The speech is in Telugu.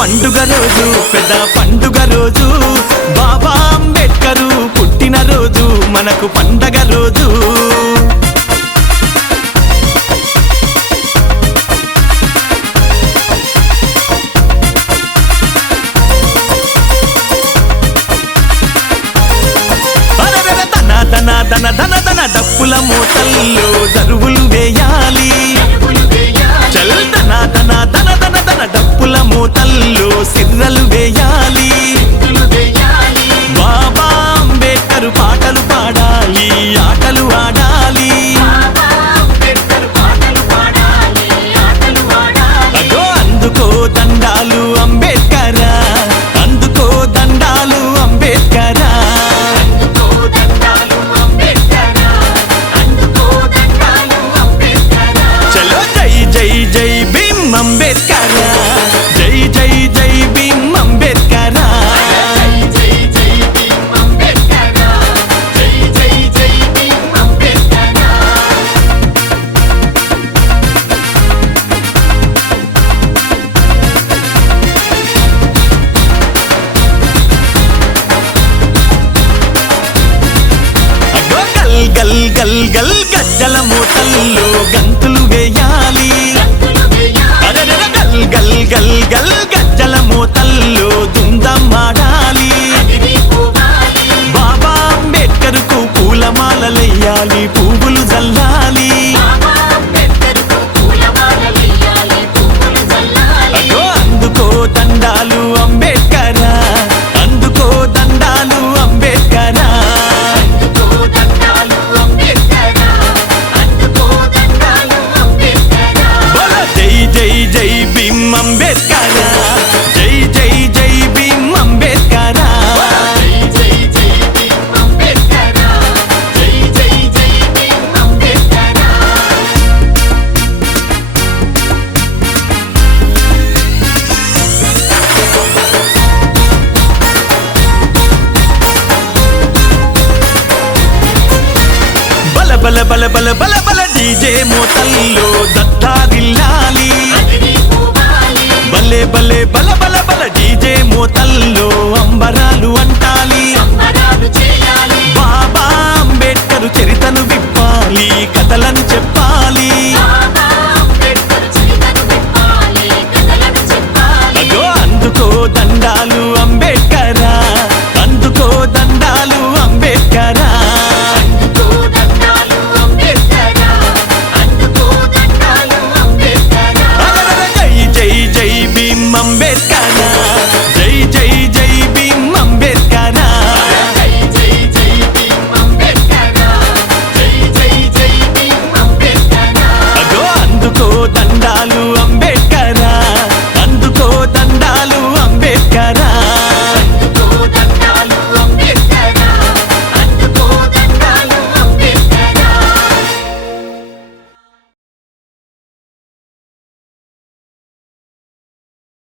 పండుగ రోజు పెద్ద పండుగ రోజు బాబా అంబేద్కర్ పుట్టిన రోజు మనకు పండగ రోజు ధన ధన ధన ధన డప్పుల మూతల్లో దరువులు వేయాలి చల్ ధన ధన ధన ధన ధన డప్పుల మూతల్లో సిర్రలు వేయాలి బాబా అంబేద్కర్ పాటలు పాడాలి ఆటలు ఆడాలి అగో అందుకో దండాలు అంబేద్కరా అందుకో దండాలు అంబేద్కరా జై భీమ్ అంబేద్కర్ జై జై జై భీమ్ అంబేద్కర్ అగో గల్ గల్ గల్ గల్ గజ్జల మూతల్లో గంతులు వేయాలి గల్ గల్ గల్ గజ్జల మూతల్లో దుందమ్మాడాలి బాబా అంబేద్కర్ కు పూలమాలలెయ్యాలి పువ్వులు జల్లాలి అగో అందుకో దండాలు అంబేద్కరా అందుకో దండాలు అంబేద్కరా జై జై భీమ్ అంబేద్కర్ జై జై జై భీమ్ అంబేద్కర్ బల బల బల బల బల బల డీజే మోతల్లో దత్తారిల్లాలి బలే బలే బల బల బల డీజే మోతల్లో అంబరాలు అంటాలి